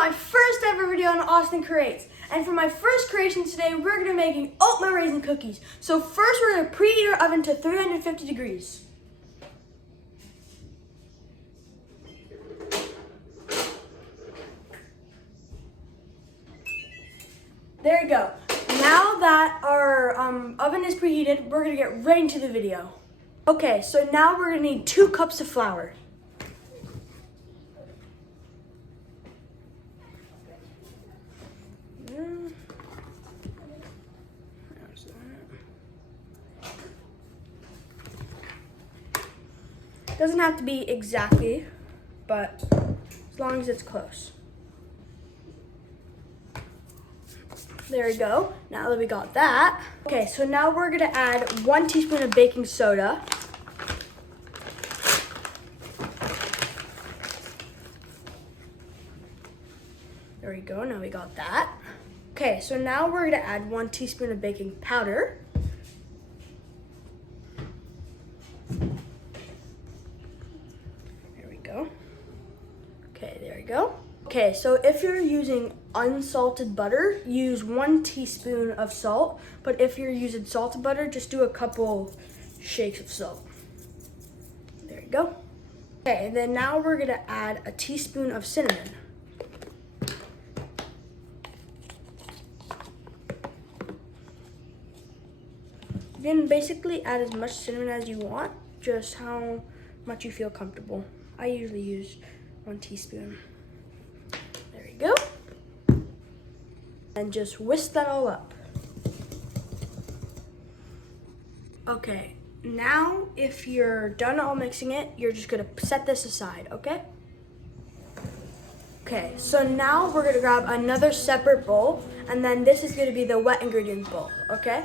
my first ever video on Austin Creates. And for my first creation today, we're going to be making oatmeal raisin cookies. So first we're going to preheat our oven to 350 degrees. There you go. Now that our oven is preheated, we're going to get right into the video. Okay, so now we're going to need 2 cups of flour. Doesn't have to be exactly, but as long as it's close. There we go. Now that we got that. Okay, so now we're gonna add 1 teaspoon of baking soda. There we go, now we got that. Okay, so now we're gonna add 1 teaspoon of baking powder. Okay, there we go. Okay, so if you're using unsalted butter, use 1 teaspoon of salt. But if you're using salted butter, just do a couple shakes of salt. There you go. Okay, and then now we're gonna add a teaspoon of cinnamon. You can basically add as much cinnamon as you want, just how much you feel comfortable. I usually use 1 teaspoon. There we go. And just whisk that all up. Okay, now if you're done all mixing it, you're just gonna set this aside, okay? Okay, so now we're gonna grab another separate bowl, and then this is gonna be the wet ingredients bowl, okay?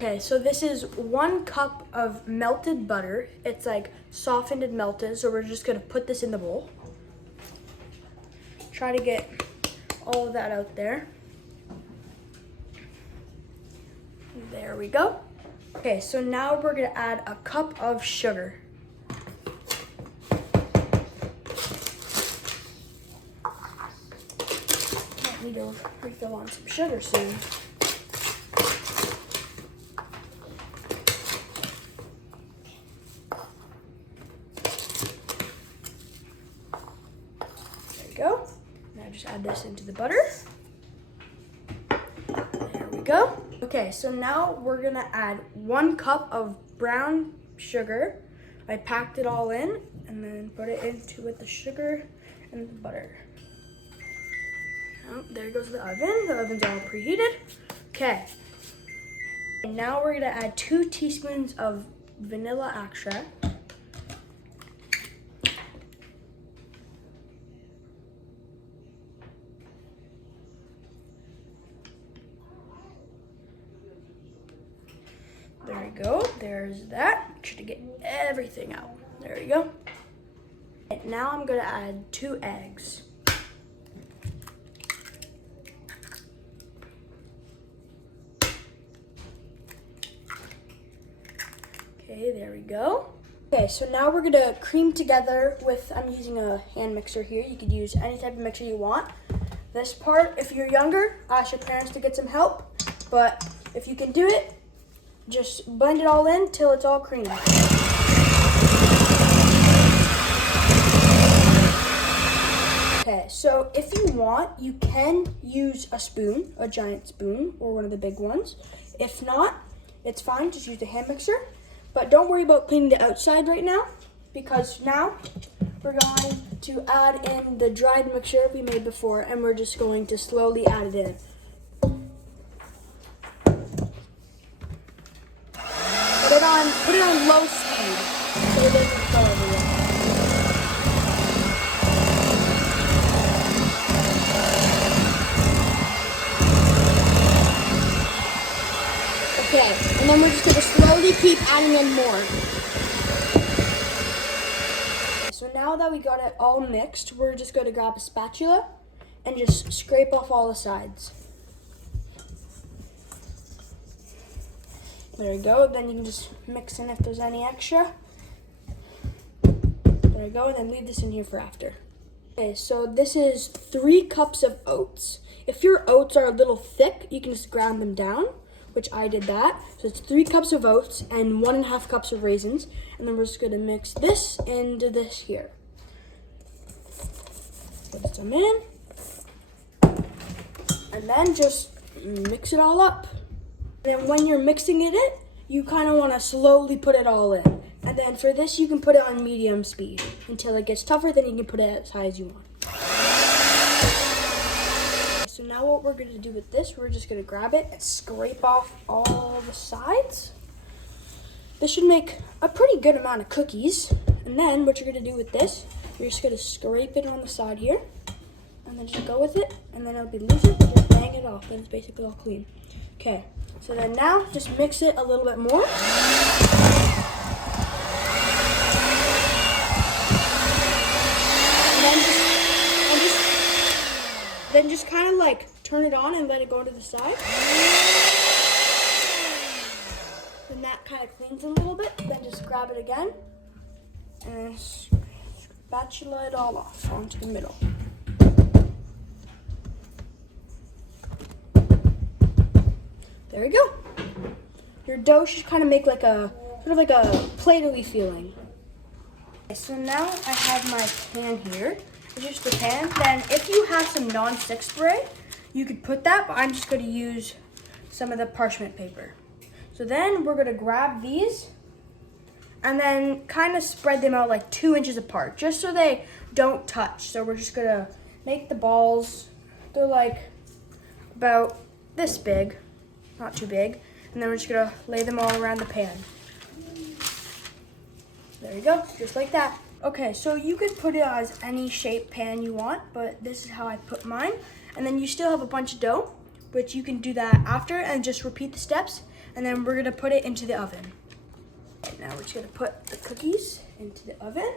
Okay, so this is 1 cup of melted butter. It's like softened and melted, so we're just gonna put this in the bowl. Try to get all of that out there. There we go. Okay, so now we're gonna add a cup of sugar. Might need to refill on some sugar soon. Go. Now just add this into the butter. There we go. Okay, so now we're gonna add 1 cup of brown sugar. I packed it all in and then put it into with the sugar and the butter. Oh, there goes the oven. The oven's all preheated. Okay. And now we're gonna add 2 teaspoons of vanilla extract. There we go, there's that. Make sure to get everything out. There we go. And now I'm gonna add 2 eggs. Okay, there we go. Okay, so now we're gonna cream together with, I'm using a hand mixer here. You could use any type of mixer you want. This part, if you're younger, ask your parents to get some help. But if you can do it, just blend it all in till it's all creamy. Okay, so if you want, you can use a spoon, a giant spoon, or one of the big ones. If not, it's fine, just use the hand mixer. But don't worry about cleaning the outside right now, because now we're going to add in the dried mixture we made before, and we're just going to slowly add it in. Put it on low speed so it doesn't fall everywhere. Okay, and then we're just going to slowly keep adding in more. So now that we got it all mixed, we're just going to grab a spatula and just scrape off all the sides. There we go. Then you can just mix in if there's any extra. There we go. And then leave this in here for after. Okay, so this is 3 cups of oats. If your oats are a little thick, you can just grind them down, which I did that. So it's 3 cups of oats and 1.5 cups of raisins. And then we're just gonna mix this into this here. Put some in. And then just mix it all up. Then when you're mixing it in, you kind of want to slowly put it all in. And then for this, you can put it on medium speed until it gets tougher, then you can put it as high as you want. So now what we're going to do with this, we're just going to grab it and scrape off all the sides. This should make a pretty good amount of cookies. And then what you're going to do with this, you're just going to scrape it on the side here. And then just go with it, and then it'll be looser, just bang it off, then it's basically all clean. Okay, so then now just mix it a little bit more. Then just kind of like turn it on and let it go to the side. Then that kind of cleans a little bit. Then just grab it again and spatula it all off onto the middle. There we go. Your dough should kind of make like a sort of like a Play-Doh-y feeling. Okay, so now I have my pan here. It's just a pan. Then if you have some non-stick spray, you could put that, but I'm just going to use some of the parchment paper. So then we're going to grab these and then kind of spread them out like 2 inches apart, just so they don't touch. So we're just going to make the balls. They're like about this big, not too big. And then we're just going to lay them all around the pan. There you go, just like that. Okay, so you could put it as any shape pan you want, but this is how I put mine. And then you still have a bunch of dough, but you can do that after and just repeat the steps. And then we're gonna put it into the oven. Okay, now we're just gonna put the cookies into the oven.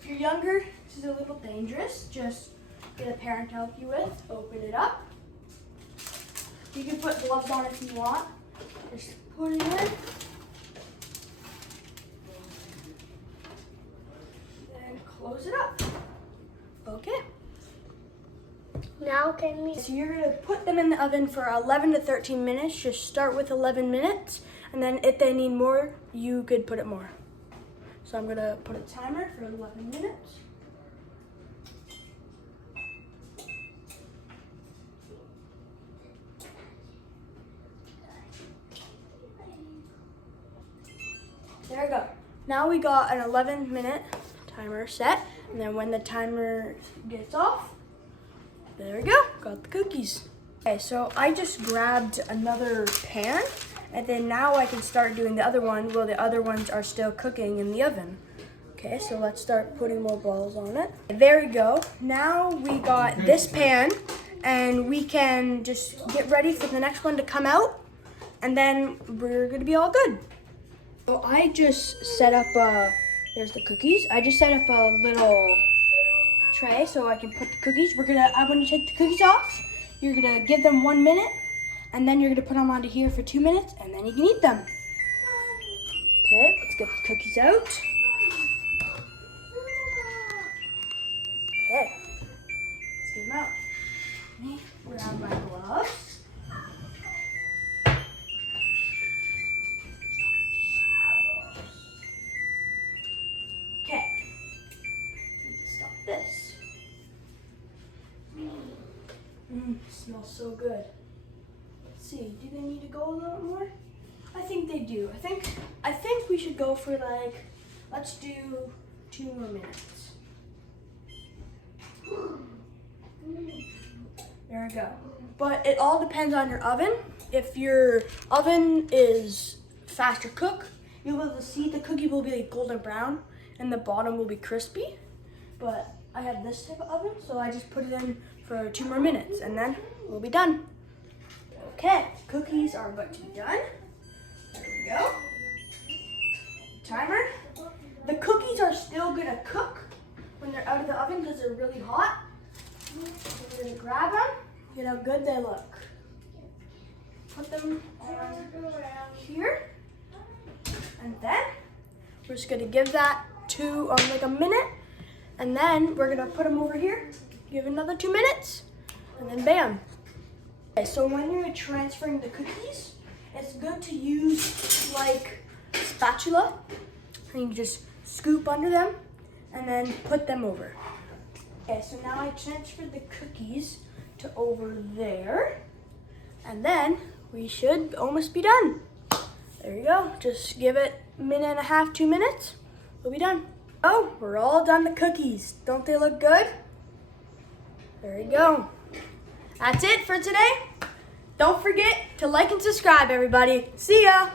If you're younger, this is a little dangerous. Just get a parent to help you with. Open it up. You can put gloves on if you want. Just put it in. Close it up. Okay. Now can we... So you're gonna put them in the oven for 11 to 13 minutes. Just start with 11 minutes, and then if they need more, you could put it more. So I'm gonna put a timer for 11 minutes. There we go. Now we got an 11-minute timer set, and then when the timer gets off, there we go, got the cookies. Okay, so I just grabbed another pan, and then now I can start doing the other one while the other ones are still cooking in the oven. Okay, so let's start putting more balls on it. There we go. Now we got this pan, and we can just get ready for the next one to come out, and then we're gonna be all good. So I just set up there's the cookies. I just set up a little tray so I can put the cookies. I'm gonna take the cookies off. You're gonna give them 1 minute, and then you're gonna put them onto here for 2 minutes, and then you can eat them. Okay, let's get the cookies out. Okay, let's get them out. Let me grab my gloves. This. Smells so good. Let's see, do they need to go a little more? I think they do. I think we should go for like, let's do 2 more minutes. There we go. But it all depends on your oven. If your oven is faster cook, you'll be able to see the cookie will be like golden brown and the bottom will be crispy. But I have this type of oven, so I just put it in for 2 more minutes, and then we'll be done. Okay, cookies are about to be done. There we go. Timer. The cookies are still gonna cook when they're out of the oven because they're really hot. We're gonna grab them, get how good they look. Put them on here, and then we're just gonna give that like a minute. And then we're gonna put them over here, give it another 2 minutes, and then bam. Okay, so when you're transferring the cookies, it's good to use like spatula, and you just scoop under them and then put them over. Okay, so now I transferred the cookies to over there, and then we should almost be done. There you go, just give it a minute and a half, 2 minutes, we'll be done. Oh, we're all done the cookies. Don't they look good? There you go. That's it for today. Don't forget to like and subscribe, everybody. See ya.